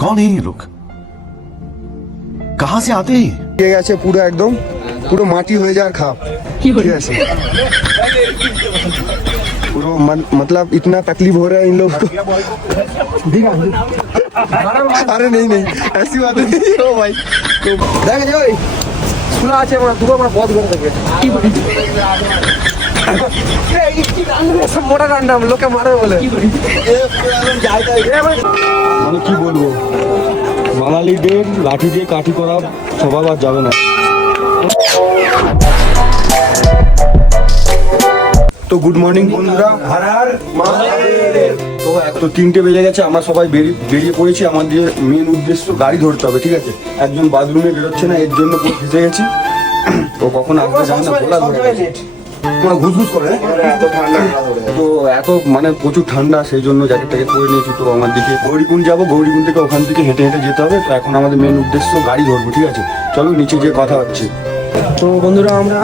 कौन है ये लोग? कहाँ से आते हैं? ঠিক আছে পুরো একদম পুরো মাটি হয়ে যাওয়ার খাপ ঠিক আছে पूरा मतलब इतना तकलीफ हो रहा है इन लोग को अरे नहीं ऐसी बात नहीं हो भाई तो देख जो खुला আছে আমরা দুটো আমরা বন্ধ করে দেবে সব মোটা ডান্ডা লোকে মারে বলে আমি কি বলবো বাঙালিদের লাঠি দিয়ে কাঠি করা স্বভাব আর যাবে না। তো গুড মর্নিং বন্ধুরা, তো 3টে বেজে গেছে, আমরা সবাই বেরিয়ে পড়েছি। আমাদের মেন উদ্দেশ্য গাড়ি ধরতে হবে, ঠিক আছে। একজন বাথরুমে বেরোচ্ছে না, এর জন্য ফেসে গেছি। তো কখন আসবে জানি না, বলা ধরে ঘুসঘুস করে। তো এত মানে প্রচুর ঠান্ডা, সেই জন্য জ্যাকেট ট্যাকেট পরে নিয়েছি। তো আমার দিকে গৌরীকুণ্ড যাবো, গৌরীকুণ্ড থেকে ওখান থেকে হেঁটে হেঁটে যেতে হবে। তো এখন আমাদের মেন উদ্দেশ্য গাড়ি ধরবো, ঠিক আছে। চলো নিচে গিয়ে কথা হচ্ছে। তো বন্ধুরা আমরা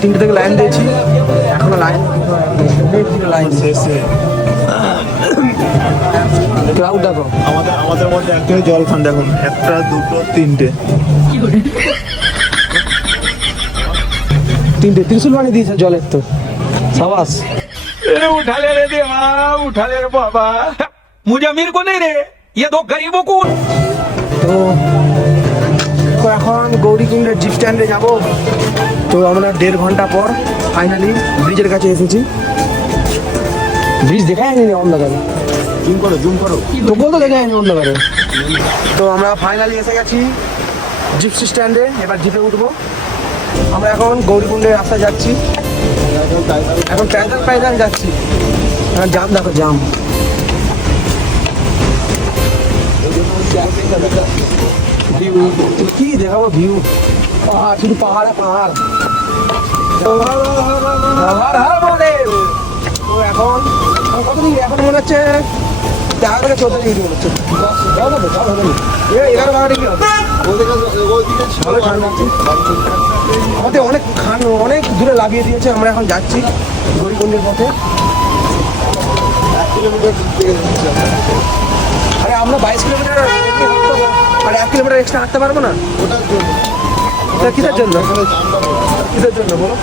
3টে থেকে লাইন দিয়েছি, এখনো লাইন শেষে। ক্রাউড দেখো, আমাদের মধ্যে একজনের জল খান দেখুন, 1, 2, 3টে ত্রিশুল বানিয়ে দিয়েছে জলের। তো সাবাস उठा ले रे देवा, उठा ले रे बाबा, मुझे अमीर को नहीं रे, ये दो गरीबों को। তো এখন গৌরীকুণ্ডের জিপ স্ট্যান্ডে যাব। তো আমরা 1.5 ঘন্টা পর ফাইনালি ব্রিজের কাছে এসেছি। ব্রিজ দেখা যায়নি অন্ধকারে, জুম করো তোকেও তো দেখা যায়নি অন্ধকারে। তো আমরা ফাইনালি এসে গেছি জিপসি স্ট্যান্ডে, এবার জিপে উঠবো। আমরা এখন গৌরীকুণ্ডের রাস্তায় যাচ্ছি, এখন প্যাদল যাচ্ছি। এখন জাম দেখো, জাম। কি দেখাবো ভিউ, পাহাড়, শুধু পাহাড় পাহাড়। তো এখন এখন মনে হচ্ছে 13 থেকে 14 ডিগ্রি মনে হচ্ছে। 11-12 ডিগ্রি হবে। আমাদের অনেক দূরে লাগিয়ে দিয়েছে। আমরা এখন যাচ্ছি গৌরীকুণ্ডের পথে। আরে আমরা 22 কিলোমিটার আর 1 কিলোমিটার এক্সট্রা হাঁটতে পারবো না। ওটা কিসের জন্য বলো?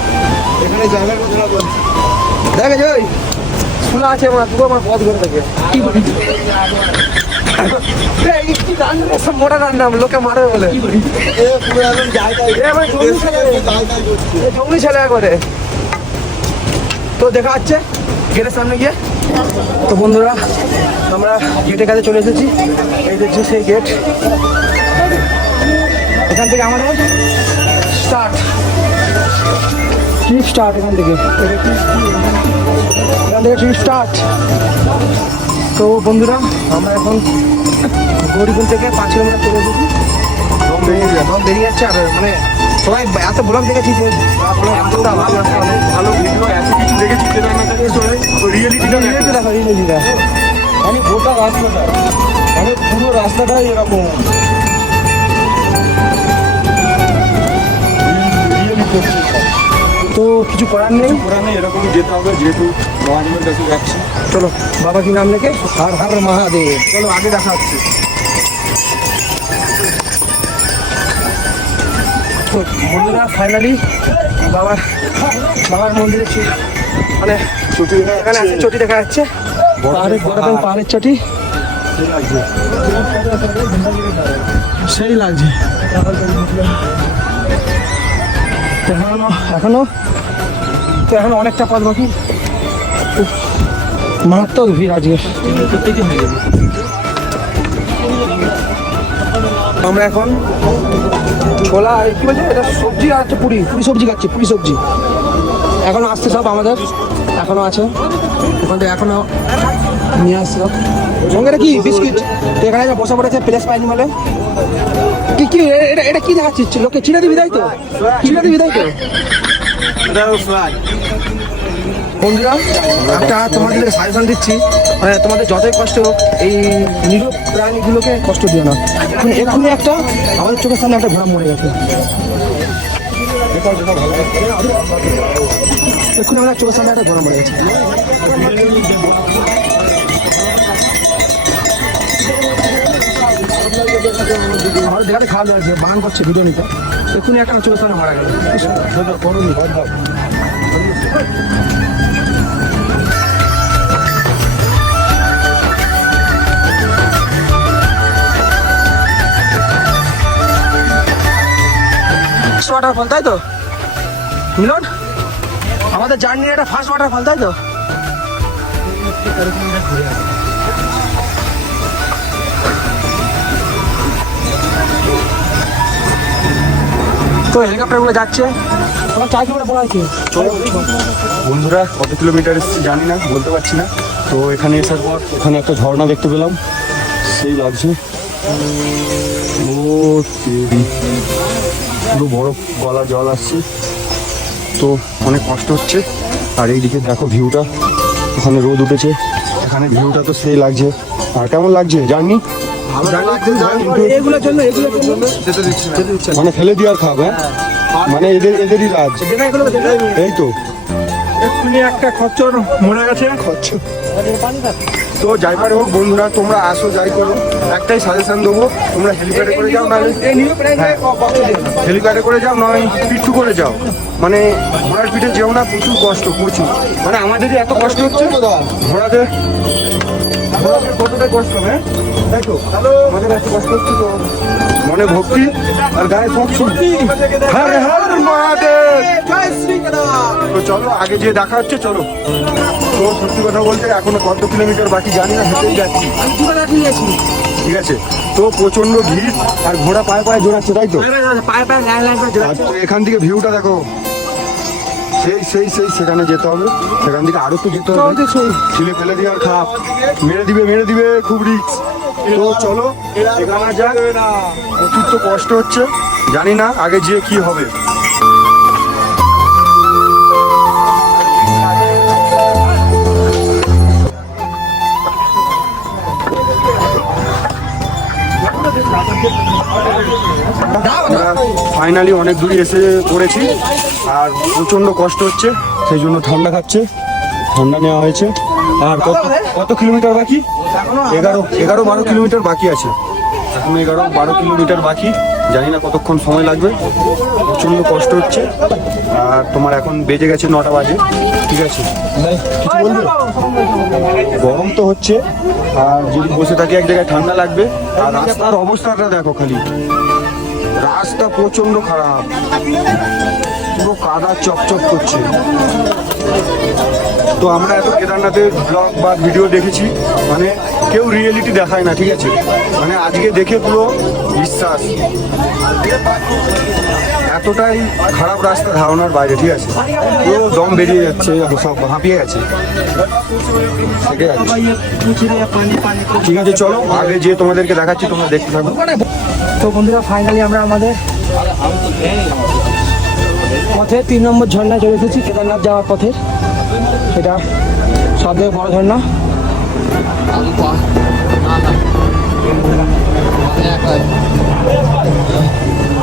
এখানে জায়গার কথা বল। দেখে যাই খোলা আছে, আমরা দুটো আমার পথ করে থাকে। সব মোটা ডান্ডা লোকে মারে বলে জঙ্গলি ছেলে করে। তো দেখা যাচ্ছে গেটের সামনে গিয়ে। তো বন্ধুরা আমরা গেটের কাছে চলে এসেছি, এই দেখছি সেই গেট। এখান থেকে আমাদের ট্রিপ স্টার্ট। এখান থেকে ট্রিপ স্টার্ট। তো বন্ধুরা আমরা এখন গৌরীকুণ্ড থেকে 5 কিলোমিটার চলে এসেছি। দম বেরিয়ে যাচ্ছে। আর মানে সবাই এত ব্লগ দেখেছি যে ভালো ভিডিও এত কিছু দেখেছি, রিয়েলিটিটা দেখো, রিয়েলিটিটা আমি গোটা রাস্তাটা, মানে পুরো রাস্তাটাই এরকম তো কিছু করার নেই, এরকমই যেতে হবে, যেহেতু মহাজনের কাছে যাচ্ছি। চলো বাবা কি নাম লেখে, হর হর মহাদেব। চলো আগে দেখা হচ্ছে। তো বন্ধুরা ফাইনালি বাবার মন্দিরে মানে এখানে আছে, চটি দেখা যাচ্ছে, পাহাড়ের চটি। সেই লাগছে এখনো অনেকটা পথ বাকি। মারাত্মক ভিড় আজকে। আমরা এখন ছোলা কি বলছে এটা সবজি আর একটা পুরি সবজি খাচ্ছি, পুরি সবজি। এখনো আসছে সব, আমাদের এখনো আছে ওখান থেকে, এখনো নিয়ে আসছে সব। সঙ্গে কি বিস্কিট। তো এখানে বসা পড়েছে, প্লেস পাইনি বলে। কি এটা কি দেখাচ্ছিস? লোকে চিনা দিবি, তাই তো? চিনা দিবি, তাই তো? বন্ধুরা একটা তোমাদের সাজেশন দিচ্ছি, মানে তোমাদের যতই কষ্ট হোক এই নিরীহ প্রাণীগুলোকে কষ্ট দিও না। এক্ষুনি একটা আমাদের চোখের সামনে একটা ঘোড়া মরে গেছে। এক্ষুনি আমরা চোখ সামনে একটা গরম পড়ে গেছে। আমাদের দেখাতে খাওয়া যাচ্ছে, বাহান করছে ভিডিও নিতে। এক্ষুনি একটা চোখ সামনে মারা গেল। ওয়াটারফল তাই তো মিলন, আমাদের জার্নির একটা ফার্স্ট ওয়াটারফল তাই তো? তো হেলিকপ্টার গুলো যাচ্ছে, তোমার 4 কিলোমিটার পড়া আছে। চলো বন্ধুরা, কত কিলোমিটার এসেছি জানি না, বলতে পারছি না। তো এখানে আসার পর এখানে একটা ঝর্ণা দেখতে পেলাম, সেই লাগছে। ও পুরো বরফ গলা জল আসছে, তো অনেক কষ্ট হচ্ছে। আর এইদিকে দেখো ভিউটা, ওখানে রোদ উঠেছে, এখানে ভিউটা তো সেই লাগছে। আর কেমন লাগছে জার্নি? এগুলোর জন্য মানে ফেলে দিয়ে আর খাবে, মানে এদেরই রাজ, এই তো। এক্ষুনি একটা খচ্চর মরে গেছে। তো যাই পারে হোক বন্ধুরা, তোমরা আসো যাই করো, একটাই সাজেশন দেবো, তোমরা হেলিপ্যাডে করে যাও, নাহলে হেলিপ্যাডে করে যাও, নয় পিঠু করে যাও। মানে ঘোড়ার পিঠে যেও না, প্রচুর কষ্ট, প্রচুর। মানে আমাদেরই এত কষ্ট হচ্ছে, ঘোড়াতে কতটাই কষ্ট, হ্যাঁ তাই তো, আমাদের এত কষ্ট হচ্ছে। তো মনে ভক্তি আর গায়ে শক্তি। হর হর মহাদেব। তো চলো আগে যে দেখা হচ্ছে, চলো। তো সত্যি কথা বলতে এখনো কত কিলোমিটার বাকি জানি না, হেঁটেই যাচ্ছি, ঠিক আছে। তো প্রচন্ড ভিড়, আর ঘোড়া পায়ে পায়ে জোড়াচ্ছে, তাই তো। আর তো এখান থেকে ভিউটা দেখো, সেই সেই সেই সেখানে যেতে হবে, সেখান থেকে আরো তো যেতে হবে। ছিলে ফেলে দিয়ে আর খাপ মেরে দিবে, খুব রিস্ক। তো চলো এখানে যাক, প্রচুর তো কষ্ট হচ্ছে, জানি না আগে গিয়ে কি হবে। ফাইনালি অনেক দূরে এসে পড়েছি, আর প্রচন্ড কষ্ট হচ্ছে, সেই জন্য ঠান্ডা খাচ্ছে, ঠান্ডা নেওয়া হয়েছে। আর কত কিলোমিটার বাকি? 11-12 কিলোমিটার বাকি আছে, এখন 11-12 কিলোমিটার বাকি, জানি না কতক্ষণ সময় লাগবে, প্রচন্ড কষ্ট হচ্ছে। আর তোমার এখন বেজে গেছে 9টা বাজে, ঠিক আছে। কিছু বলবে? গরম তো হচ্ছে, আর যদি বসে থাকি এক জায়গায় ঠান্ডা লাগবে। আর রাস্তার অবস্থাটা দেখো খালি, রাস্তা প্রচন্ড খারাপ, পুরো কাদা চকচক করছে। তো আমরা এত কেদারনাথের ব্লগ বা ভিডিও দেখেছি, মানে কেউ রিয়েলিটি দেখায় না, ঠিক আছে। মানে আজকে দেখে পুরো বিশ্বাস, এতটাই খারাপ রাস্তা ধারণার বাইরে, ঠিক আছে। পুরো দম বেরিয়ে যাচ্ছে, সব হাঁপিয়ে গেছে। ঠিক আছে চলো আগে যে তোমাদেরকে দেখাচ্ছি, তোমরা দেখতে থাকো। তো বন্ধুরা ফাইনালি আমরা আমাদের পথে 3 নম্বর ঝর্ণা চলে এসেছি, কেদারনাথ যাওয়ার পথে। এটা সবথেকে বড় ঝর্ণা।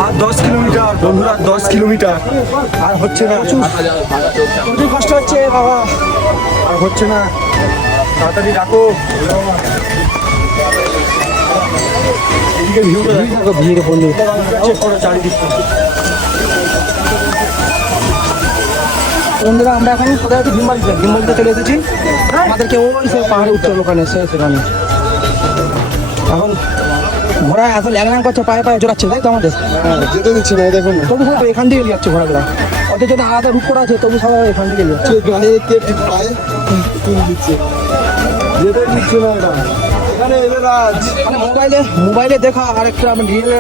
আর 10 কিলোমিটার বন্ধুরা, 10 কিলোমিটার আর হচ্ছে না, প্রচুর কষ্ট হচ্ছে বাবা, আর হচ্ছে না, তাড়াতাড়ি ডাকো। এদিকে ভিউটা দেখো, ভিড় বন্ধু চেক করো চারিদিক। বন্ধুরা আমরা এখন কোথায় আছি? ভিমবালিতে চলে এসেছি। আমাদেরকে ওই সে পাহাড়ে উঠতে হবে, ওখানে সেখানে এখন ঘোড়া আসলে ল্যাংলাং করছে, পায়ে পায়ে জোড়াচ্ছে, তাই তো আমাদের যেতে দিচ্ছে না, দেখো না, তবু সবাই এখান থেকে যাচ্ছে ঘোড়াগুলা, ওদের জন্য আলাদা রুট করা আছে, তবু সবাই এখান থেকে যাচ্ছে। পায়ে তুলে দিচ্ছে, যেতে দিচ্ছে না এটা, এখানে এদের রাজ। মানে মোবাইলে দেখা আর একটা আমি রিয়েলে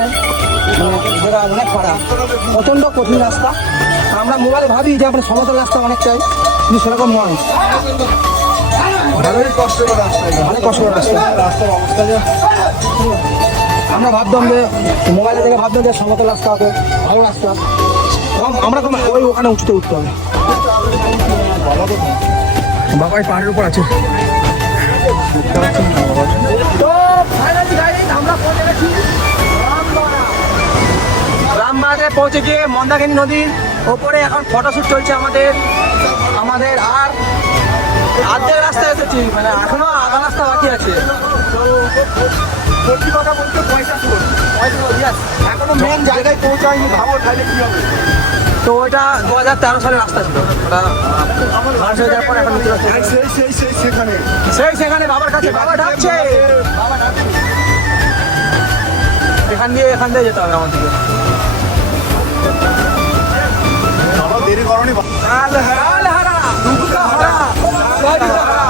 অনেক খারাপ, প্রচন্ড কঠিন রাস্তা। আমরা মোবাইলে ভাবি যে আমরা সমতল রাস্তা অনেকটাই, কিন্তু সেরকম নয়, ভালোই কষ্ট করে রাস্তা, অনেক কষ্ট রাস্তা। রাস্তার অবস্থা যে আমরা ভাবতাম যে মোবাইলে দেখে ভাবতাম যে সমতল রাস্তা হবে, ভালো রাস্তা, আমরা ওই ওখানে উঠতে হবে। বাবাই পাহাড়ের উপর আছে। রামবাগে পৌঁছে গিয়ে মন্দাকিনী নদীর ওপরে এখন ফটোশুট চলছে আমাদের। আমাদের আর আর্ধেক রাস্তা এসেছি, মানে এখনো আধা রাস্তা বাকি আছে। সত্যি কথা বলতে পয়সা শোধ। Yes, এখনো মেন জায়গায় পৌঁছায়নি, ভাবো তাহলে কি হবে। তো ওইটা 2013 সালের রাস্তা ছিল, ওটা মার্চ হয়ে যাওয়ার পর এখন নতুন রাস্তা। সেখানে সেখানে বাবার কাছে, বাবা ডাকছে, বাবা ডাকছে। এখান দিয়ে যেতে হবে আমাদেরকে। দেরি করনি। কাল হারা, দুঃখ হারা, রাজ হারা,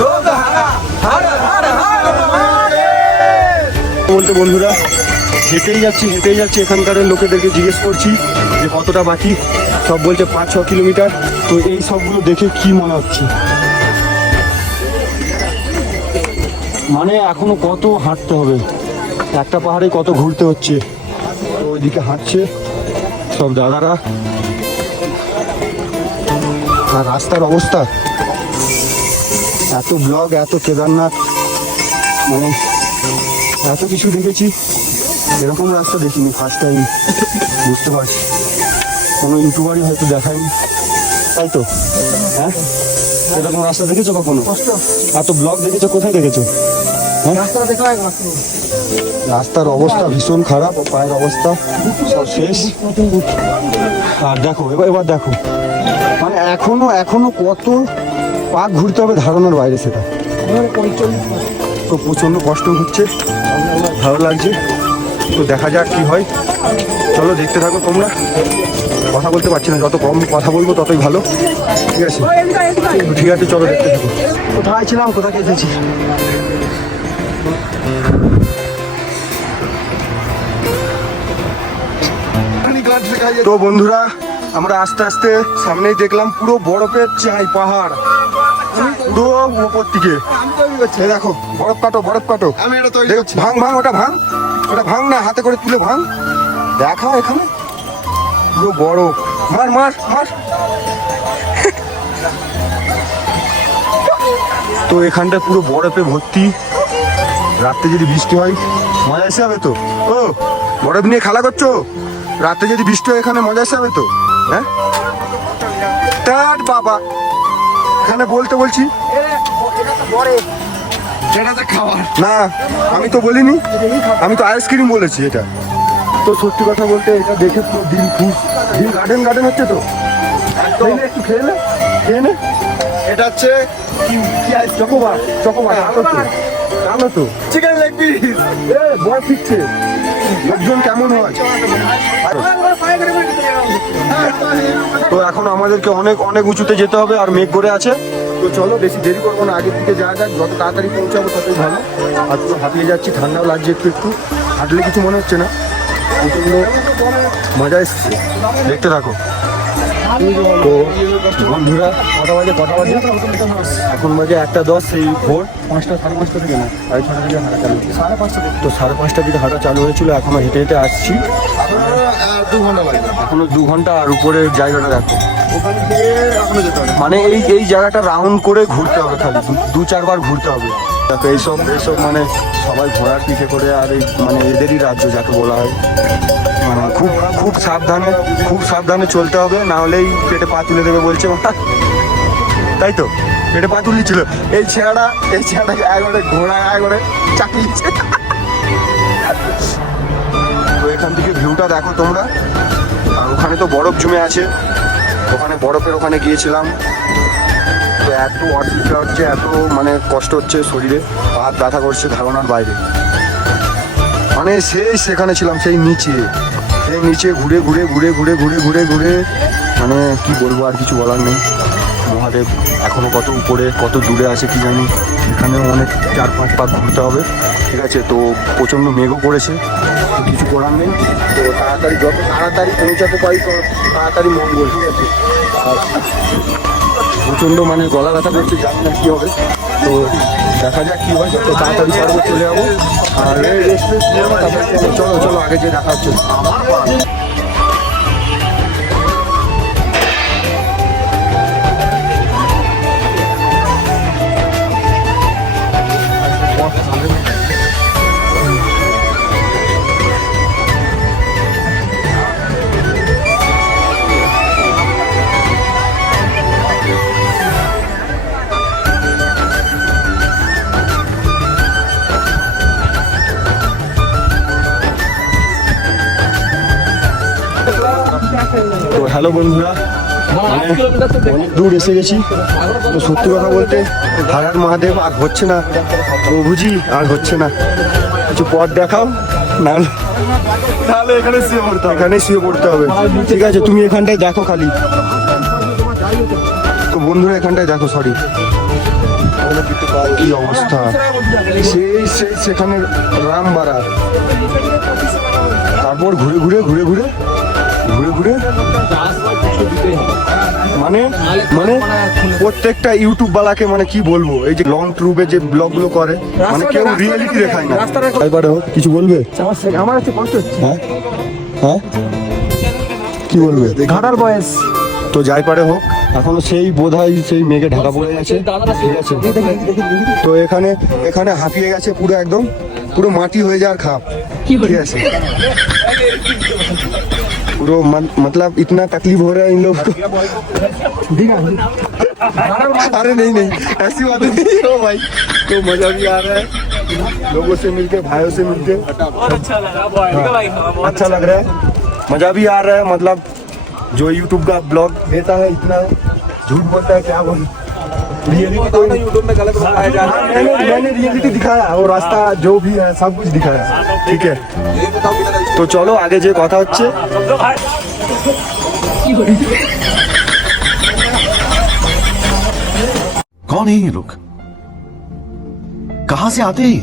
রোগ হারা, হার হার হার বলতে বন্ধুরা হেঁটেই যাচ্ছি এখানকার লোকেদেরকে জিজ্ঞেস করছি যে কতটা বাকি। সব বলছে 5-6 কিলোমিটার। তো এই সবগুলো দেখে কি মনে হচ্ছে, মানে এখনো কত হাঁটতে হবে, একটা পাহাড়ে কত ঘুরতে হচ্ছে। তো ওইদিকে হাঁটছে সব দাদারা, আর রাস্তার অবস্থা, এত ব্লগ, এত কেদারনাথ, মানে এত কিছু দেখেছি, এরকম রাস্তা দেখিনি, ফার্স্ট টাইম বুঝতে পারছি। কোনো ইউটিউবারই হয়তো দেখায়নি, তাই তো? হ্যাঁ, এরকম রাস্তা দেখেছো কখনো? এত ব্লগ দেখেছো, কোথায় দেখেছো? হ্যাঁ, রাস্তা দেখো একবার। রাস্তার অবস্থা ভীষণ খারাপ, পায়ের অবস্থা সব শেষ। আর দেখো এবার দেখো, মানে এখনো কত পাক ঘুরতে হবে ধারণার বাইরে সেটা। তো প্রচণ্ড কষ্ট হচ্ছে, ভালো লাগছে। তো দেখা যাক কি হয়, চলো দেখতে থাকো তোমরা। কথা বলতে পারছি না, যত কম কথা বলবো ততই ভালো। ঠিক আছে, ঠিক আছে, চলো দেখতে থাকো। কোথায় ছিলাম, কোথায় এসেছি? তো বন্ধুরা আমরা আস্তে আস্তে সামনেই দেখলাম পুরো বরফের চাই পাহাড়, পুরো উপর থেকে। এই দেখো বরফ কাটো, দেখো, ভাঙ ওটা ভাঙ না, হাতে করে তুলে ভাঙ, দেখা এখানে পুরো বরফ। মার তো এখানটা পুরো বরফে ভর্তি। রাত্রে যদি বৃষ্টি হয় মজা এসে হবে তো। ও বরফ নিয়ে খেলা করছো, রাতে যদি বৃষ্টি হয় এখানে মজা এসে হবে তো। হ্যাঁ টাট বাবা, এখানে বলতে বলছি না, আমি তো বলিনি, আমি তো আইসক্রিম বলেছি এটা। তো সত্যি কথা বলতে এটা দেখে তো দিল খুশ, দিল গার্ডেন হচ্ছে তো। একটু খেয়ে নে। এটা হচ্ছে চকোবার, ভালো তো চিকেন লেগ পিস। বল ঠিকছে, লোকজন কেমন হয়। তো এখন আমাদেরকে অনেক উঁচুতে যেতে হবে, আর মেঘ করে আছে। তো চলো বেশি দেরি করবো না, আগের দিকে যাওয়া যাক, যত তাড়াতাড়ি পৌঁছাবো ততই ভালো। আর তো হাঁপিয়ে যাচ্ছি, ঠান্ডাও লাগছে একটু, হাঁটলে কিছু মনে হচ্ছে না, প্রচন্ড মজা এসছে, দেখতে থাকো। তো বন্ধুরা কটা বাজে এখন বাজে 1:10, এই ভোর 5টা 5:30 থেকে না 5:30 থেকে হাঁটা চালু, 5:30। তো 5:30 থেকে হাঁটা চালু হয়েছিল, এখনো হেঁটে আসছি, এখনো 2 ঘন্টা। আর উপরে জায়গাটা দেখো, মানে এই জায়গাটা রাউন্ড করে ঘুরতে হবে, খালি 2-4 বার ঘুরতে হবে। দেখো এইসব মানে সবাই ঘোড়ার পিঠে করে, আর এই মানে এদেরই রাজ্য যাকে বলা হয়। মানে খুব সাবধানে চলতে হবে, না হলেই পেটে পা তুলে দেবে বলছে। তাই তো, পেটে পা তুলেছিল এই ছেঁড়াটাকে একবারে ঘোড়া একবারে চাকলিয়েছে। তো এখান থেকে ভিউটা দেখো তোমরা, আর ওখানে তো বরফ জমে আছে, ওখানে বরফের ওখানে গিয়েছিলাম। তো এত অসুবিধা হচ্ছে, এত মানে কষ্ট হচ্ছে শরীরে, হাত ব্যথা করছে ধারণার বাইরে। মানে সেখানে ছিলাম, সেই নিচে ঘুরে মানে কি বলবো, আর কিছু বলার নেই। মহাদেব এখনো কত উপরে, কত দূরে আছে কি জানি। এখানেও অনেক 4-5 পাক ঘুরতে হবে। ঠিক আছে, তো প্রচণ্ড মেঘও পড়েছে, কিছু করার নেই। তো যত তাড়াতাড়ি পৌঁছাতে পারি তো তাড়াতাড়ি মঙ্গল। ঠিক আছে, প্রচণ্ড মানে গলা ব্যথা করছে, জানি না কী হবে। তো দেখা যাক কী হয়, তো তাড়াতাড়ি ছাড়বো, চলে যাবো। আর চলো আগে যে দেখা হচ্ছে। হ্যালো বন্ধুরা, অনেক দূর এসে গেছি। তো সত্যি কথা বলতে হারার মহাদেব আর হচ্ছে না, প্রভুজি আর হচ্ছে না। কিছু পথ দেখাও, নাহলে এখানে শুয়ে পড়তে হবে। ঠিক আছে, তুমি এখানটায় দেখো খালি। তো বন্ধুরা এখানটায় দেখো, সরি কি অবস্থা, সেখানে রামবাড়া। তারপর ঘুরে ঘুরে মানে প্রত্যেকটা ইউটিউব বালাকে মানে কি বলবো, এই যে লং ট্রুপে যে ব্লগ গুলো করে, মানে কেউ রিয়েলিটি দেখায় না। এবারে হোক, কিছু বলবে? আমার হচ্ছে কষ্ট হচ্ছে। হ্যাঁ কি বলবে? ঘাটার বয়স তো যাই পারে হোক, এখনো সেই বোধহয় সেই মেঘে ঢাকা পড়ে গেছে। ঠিক আছে, তো এখানে হাঁপিয়ে গেছে পুরো, একদম পুরো মাটি হয়ে যাওয়ার খাপ। ঠিক আছে, पूरा मतलब इतना तकलीफ हो रहा है इन लोग को। अरे नहीं ऐसी बात नहीं हो भाई, तो मजा भी आ रहा है लोगों से मिलके, भाइयों से मिलके। अच्छा लग रहा है, मजा भी आ रहा है। मतलब जो यूट्यूब का ब्लॉग देता है इतना झूठ बोलता है, क्या बोल रियलिटी तो यूट्यूब में गलत बताया जा रहा है। मैंने रियलिटी दिखाया, वो रास्ता जो भी है सब कुछ दिखाया। ठीक है, तो चलो आगे जो কথা হচ্ছে। कौन है ये लोग, कहां से आते हैं?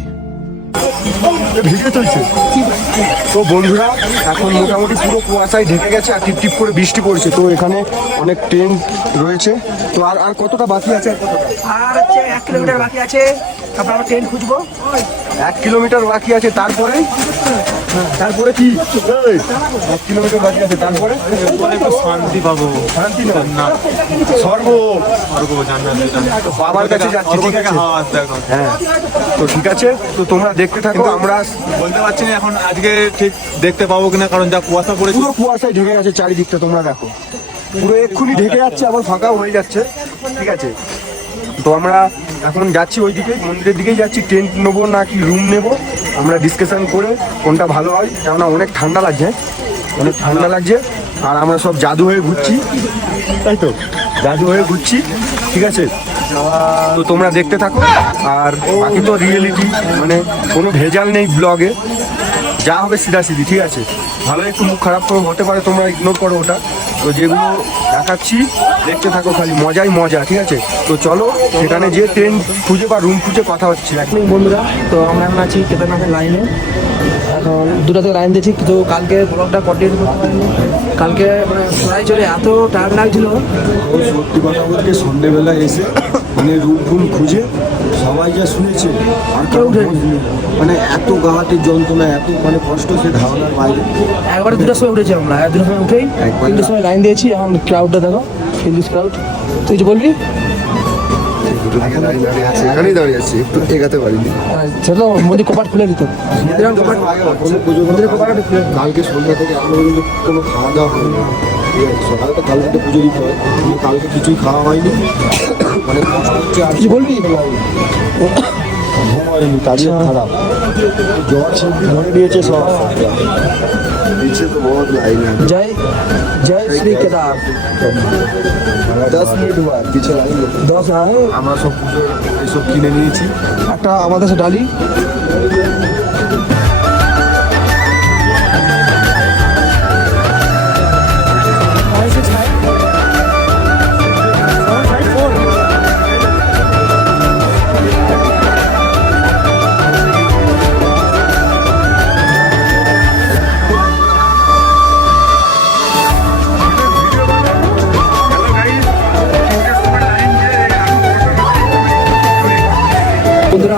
ভিডিও চলছে। তো বন্ধুরা এখন মোটামুটি পুরো কুয়াশায় ঢেকে গেছে আর টিপ টিপ করে বৃষ্টি পড়ছে। তো এখানে অনেক ট্রেন রয়েছে। তো আর কতটা বাকি আছে? আর হচ্ছে 1 কিলোমিটার বাকি আছে, তারপর আমরা ট্রেন খুঁজবো। 1 কিলোমিটার বাকি আছে, তারপরে কি? 1 কিলোমিটার বাকি আছে, তারপরে শান্তি পাবো, শান্তি না, স্বর্গ বাবার কাছে যাচ্ছি। ঠিক আছে, হ্যাঁ তো ঠিক আছে, তো তোমরা দেখতে থাকো। আমরা বলতে পারছি না এখন আজকে ঠিক দেখতে পাবো কিনা, কারণ যা কুয়াশা পড়েছে। পুরো কুয়াশায় ঢেকে গেছে চারিদিকটা, তোমরা দেখো পুরো এক্ষুনি ঢেকে যাচ্ছে, আবার ফাঁকাও হয়ে যাচ্ছে। ঠিক আছে, তো আমরা এখন যাচ্ছি ওইদিকে, মন্দিরের দিকেই যাচ্ছি। টেন্ট নেবো না কি রুম নেবো, আমরা ডিসকাশন করে কোনটা ভালো হয়, কেননা অনেক ঠান্ডা লাগছে, আর আমরা সব জাদু হয়ে ঘুরছি, তাই তো জাদু হয়ে ঘুরছি। ঠিক আছে, তো তোমরা দেখতে থাকো। আর বাকি তো রিয়েলিটি, মানে কোনো ভেজাল নেই ব্লগে, যা হবে সিধাসিধি। ঠিক আছে, ভালো একটু মুখ খারাপ করে হতে পারে, তোমরা ইগনোর করো ওটা। তো যেগুলো দেখাচ্ছি দেখতে থাকো, খালি মজাই মজা। ঠিক আছে, তো চলো সেখানে যে ট্রেন খুঁজে বা রুম খুঁজে কথা হচ্ছে। এখন বন্ধুরা, তো আমরা এখন আছি কেদারনাথের লাইনে। এখন 2টা থেকে লাইন দিয়েছি, কিন্তু কালকে ব্লগটা কন্টিনিউ করতে পারিনি। কালকে মানে ফ্লাই চলে এত টায়ার্ড লাগছিল। সত্যি কথা বলতে সন্ধ্যেবেলা এসে মানে রুম ফুম খুঁজে সবাই যা শুনেছে আর কেউ মানে এত গাহাতে যন্ত্রণা, এত মানে কষ্ট, সে ধারণার বাইরে। একবারে 2টার সময় উঠেছি আমরা, 2টার সময় উঠেই 3টার সময় লাইন দিয়েছি। এখন ক্রাউডটা দেখো, হিন্দুস ক্রাউড। তুই যে বলবি এখানেই দাঁড়িয়ে আছি, একটু এগাতে পারিনি। চলো মন্দির কপাট খুলে দিত। কালকে সন্ধ্যা থেকে আমরা কিন্তু কোনো খাওয়া দাওয়া হয়নি। ঠিক আছে, সকালে তো কালকে পুজো দিতে হয়, কিন্তু কালকে কিছুই খাওয়া হয়নি। মানে কষ্ট হচ্ছে। আর কিছু বলবি? ঘুম হয়নি, তাদের খারাপ, জ্বর ধরে নিয়েছে সব। पीछे तो बहुत लाइन है। जय श्री केदार। 10 মিনিট हुआ, पीछे लाइन 10 है। আমরা সব পুজো এসব কিনে নিয়েছি। একটা আমাদের সাথে ডালি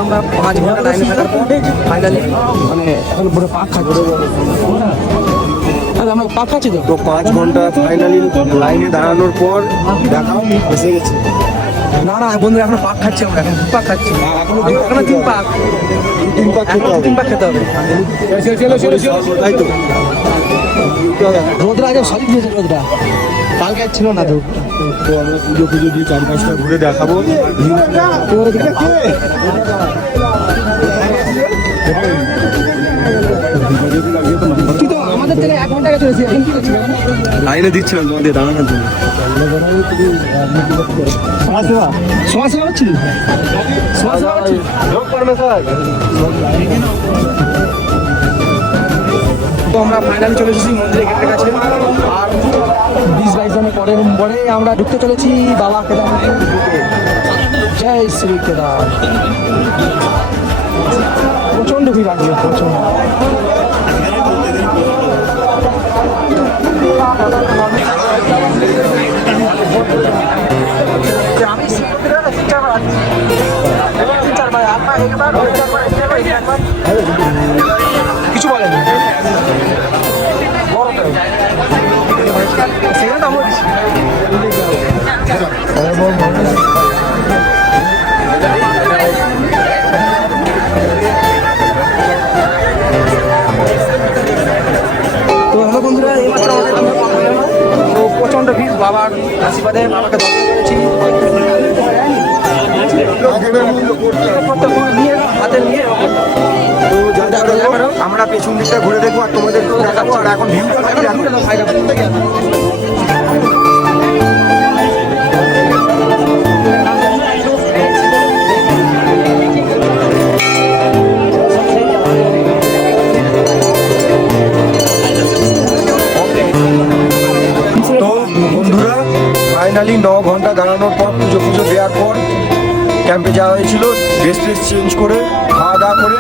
আমরা 5 ঘন্টা লাইনে থাকার পর ফাইনালি মানে এখন পুরো পাক খাচ্ছি। আমরা পাক খাচ্ছি তো 5 ঘন্টা ফাইনালি লাইনে দাঁড়ানোর পর দেখা এসে গেছে। না বন্ধুরা, এখন পাক খাচ্ছি আমরা, এখন পাক খাচ্ছি। এখন 3 পাক, 3 পাক খেতে হবে। তাই তো রোদরা আগে সলিড দিয়েছে, রোদরা কালকে ছিল না। তো আমরা পুজো দিয়ে 4-5টা ঘুরে দেখাবো। তুই তো আমাদের থেকে 1 ঘন্টা আগে চলেছিস, এখন কি করছিস? লাইনে দিচ্ছিলাম তোমাদের দাঁড়ানোর জন্য। সমাজসেবা হচ্ছিল, সমাজসেবা হচ্ছিল। তো আমরা ফাইনালি চলে এসেছি মন্দিরের গেটের কাছে, আর 20-22 জনের পরে আমরা ঢুকতে চলেছি বাবা কেদারনাথের দিকে। জয় শ্রী কেদার। প্রচন্ড ভিড় লাগবে, প্রচন্ড। কিছু বলেন সেখানে আমার তো হ্যালো বন্ধুরা, এইমাত্র আমাদের তো প্রচন্ড ভিড়, বাবার আশীর্বাদে বাবাকে দর্শন করেছি। হাতে নিয়ে আমরা পেছন দিকটা ঘুরে দেখবো আর তোমাদের দেখাবো। আর এখন তো বন্ধুরা ফাইনালি 9 ঘন্টা দাঁড়ানোর পর পুজো দেওয়ার পর ক্যাম্পে যাওয়া হয়েছিল। ড্রেস চেঞ্জ করে খাওয়া দাওয়া করে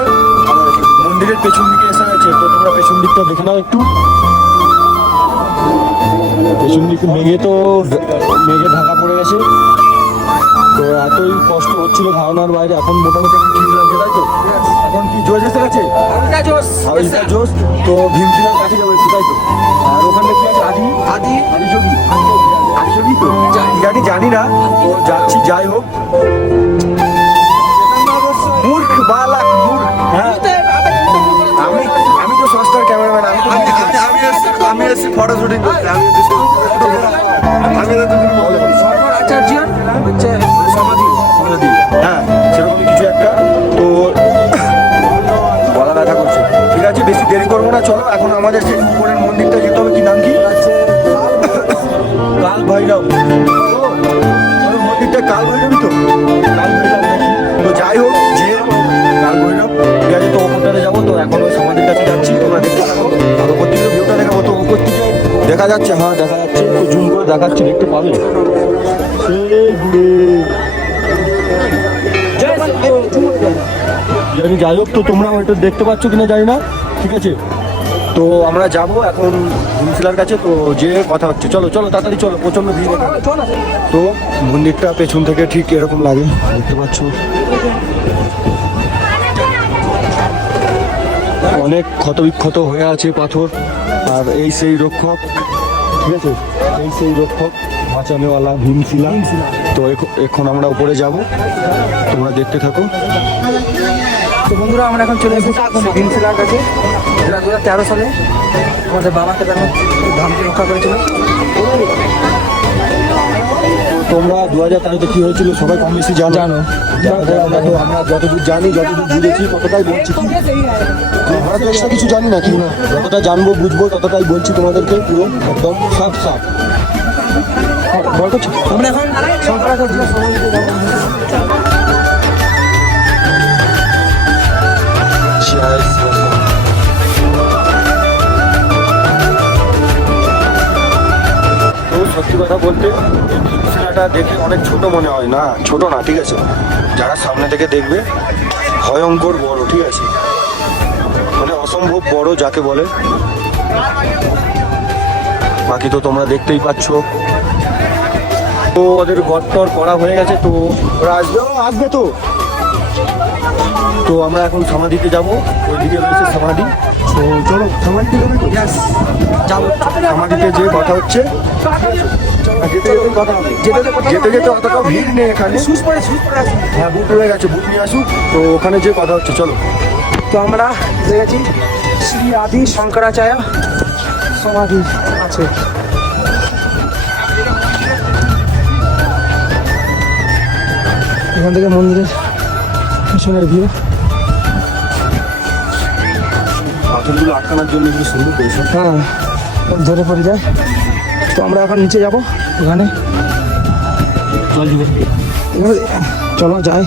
মন্দিরের পেছন দিকে এসে গেছে। তো তোমরা পেছন দিকটা দেখে নাও একটু। পেছন দিকে মেঘে ঢাকা পড়ে গেছে, তো এতই কষ্ট হচ্ছিল ধারণার বাইরে। এখন মোটামুটি তাই তো, এখন কি জোশ এসে গেছে, জোশ। তো ভীমশিলার কাছে যাবো একটু, তাই তো। আর ওখানে কি আছে, আদিযোগী তো জানি না, তো যাচ্ছি। যাই হোক, মূর্খ বালাক মূর্খ। হ্যাঁ, আমি তো সস্তার ক্যামেরাম্যান। আমি এসেছি ফটো শুটিং করতে। আচার্যের হচ্ছে সমাধি। হ্যাঁ, সেরকমই কিছু একটা। তো গলা ব্যথা করছে। ঠিক আছে, বেশি দেরি করবো না, চলো। এখন আমাদের সেই উপরের মন্দিরটা যেতে হবে। কি নাম কি? কাল ভৈরব। মন্দিরটা কাল ভৈরবই তো। কাল ভৈরব নাকি? তো যাই হোক, যে কাল ভৈরব, ঠিক আছে। তো ওপরটাতে যাবো। তো এখন ওই সমাধির কাছে যাচ্ছি, তোমরা দেখতে থাকো। আর ওপর থেকে ভিউটা দেখাবো। তো ওপর থেকে দেখা যাচ্ছে, হ্যাঁ দেখা যাচ্ছে, তো জুম করে দেখাচ্ছি, দেখতে পাবে। জানি, যাই হোক। তো তোমরা ওইটা দেখতে পাচ্ছ কিনা জানি না, ঠিক আছে। তো আমরা যাব এখন ভীমশিলার কাছে। তো যে কথা হচ্ছে, চলো চলো তাড়াতাড়ি চলো, প্রচন্ড ভিড়। তো মন্দিরটা পেছন থেকে ঠিক এরকম লাগে, দেখতে পাচ্ছ। অনেক ক্ষতবিক্ষত হয়ে আছে পাথর। আর এই সেই রক্ষক, ঠিক আছে, এই সেই রক্ষক বাঁচানোওয়ালা ভীমশিলা। তো এখন আমরা উপরে যাব, তোমরা দেখতে থাকো। তো বন্ধুরা, আমরা এখন চলে এসেছি ভীমশিলার কাছে। 2013 সালে আমাদের বাবা কেদারনাথ ধামকে রক্ষা করেছিল। তোমরা 2013-তে কি হয়েছিল সবাই কম বেশি জানো। আমরা যতদূর জানি, যতদূর বুঝেছি ততটাই বলছি। আমরা তো এক্সট্রা কিছু জানি না, কি যতটা জানবো বুঝবো ততটাই বলছি তোমাদেরকে, পুরো একদম সাফ। আমরা এখন শঙ্করাচার্য সমাধিতে যাবো। তো সত্যি কথা বলতে ভীমশিলাটা দেখে অনেক ছোট মনে হয় না, ছোট না, ঠিক আছে। যারা সামনে থেকে দেখবে ভয়ঙ্কর বড়, ঠিক আছে, মানে অসম্ভব বড় যাকে বলে। বাকি তো তোমরা দেখতেই পাচ্ছ। তো ওদের গড়টর করা হয়ে গেছে। তো ওরা আসবে তো। তো আমরা এখন সমাধিতে যাব। ওইদিকে রয়েছে সমাধি। তো চলো সমাধিতে যাবে তো। যাবো। সমাধিতে যে কথা হচ্ছে, যেতে যেতে অতটা ভিড় নেই এখানে। হ্যাঁ, বুট হয়ে গেছে, বুট নিয়ে আসুক। তো ওখানে যে কথা হচ্ছে, চলো। তো আমরা দেখেছি শ্রী আদি শঙ্করাচার্য সমাধি আছে। এখান থেকে মন্দিরের পিছনের ভিউ। পাথরগুলো আটকানোর জন্য একটু সুন্দর পেয়েছে। হ্যাঁ, ধরে পড়ে যায়। তো আমরা এখন নিচে যাব ওখানে চলো যাই।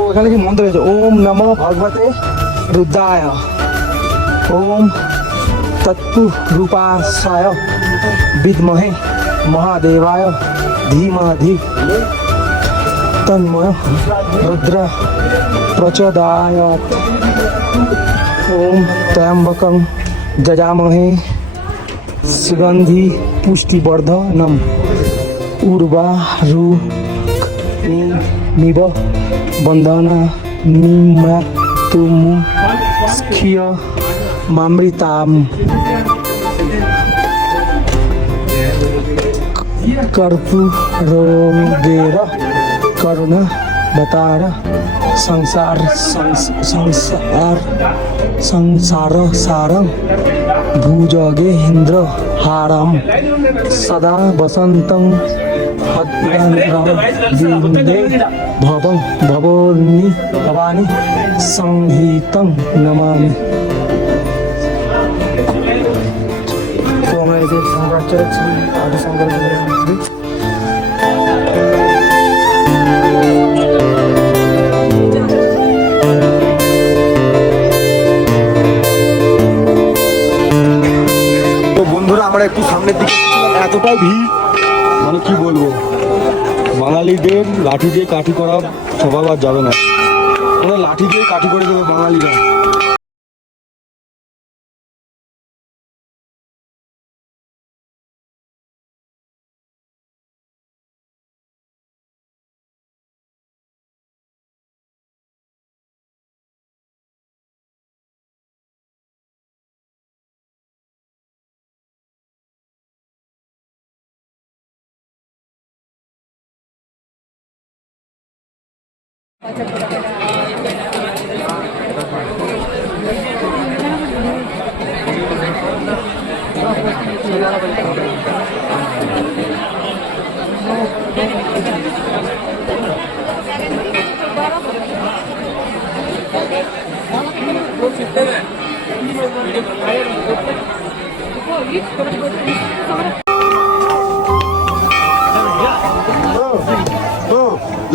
ও এখানে কি মন্ত্র হয়েছে, ওম নমো ভগবতে রুদ্রায়, ওম তৎপু রূপাশায় বিদ্মহে মহাদেবায় ধীমহি তন্ময় রুদ্র প্রচোদयात्। ओम त्र्यंबकं यजामहे सुगंधि पुष्टिवर्धनम उर्वारुकमिव बंधना निमृत्युमुख्य मामृताम। कर्पूरोगेर करुण बतार संसार सारं भुजगे इंद्र हारम सदा वसंतं हृदे भवं भवानी संहितं नमामि। तो আমরা এই যে শঙ্করাচার্য আদি শঙ্করাচার্য আমরা একটু সামনের দিকে এতটাই ভিড় মানে কি বলবো, বাঙালিদের লাঠি দিয়ে কাঠি করা স্বভাব আর যাবে না, মানে লাঠি দিয়ে কাঠি করে দেবে বাঙালিরা।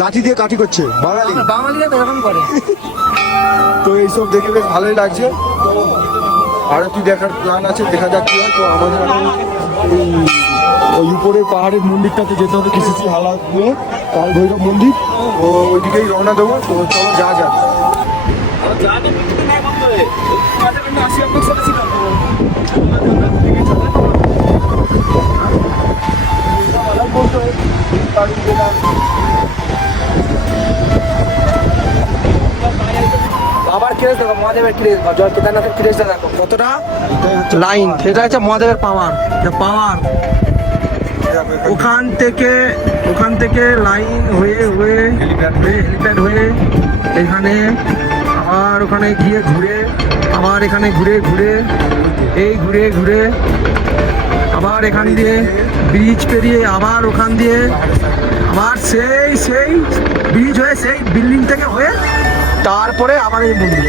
লাঠি দিয়ে কাঠি করছে বাঙালিরা তো এরকম করে। তো এইসব দেখে বেশ ভালোই লাগছে। তো আরো কি দেখার প্ল্যান আছে, দেখা যাক কি হয়। তো আমাদের এখন ওই উপরে পাহাড়ের মন্দিরটাতে যেতে হবে, কিসিসি হালাত নিয়ে কাল ভৈরব মন্দির, তো ওইদিকেই রওনা দেবো। তো চলো যা যাক। আবার ক্রেজ দেখো, মহাদেবের ক্রেজ বা জয় কেদারনাথের ক্রেজটা দেখো কতটা লাইন। এটা হচ্ছে মহাদেবের পাওয়ার, পাওয়ার ওখান থেকে লাইন হয়ে হেলিপ্যাড হয়ে এখানে, আবার ওখানে গিয়ে ঘুরে, আবার এখানে ঘুরে এই ঘুরে আবার এখান দিয়ে ব্রিজ পেরিয়ে, আবার ওখান দিয়ে আবার সেই ব্রিজ হয়ে সেই বিল্ডিং থেকে হয়ে তারপরে আবার এই মন্দির।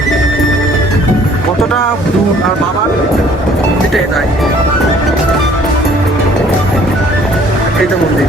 কতটা দূর আর বাবার এটাই এই তো মন্দির।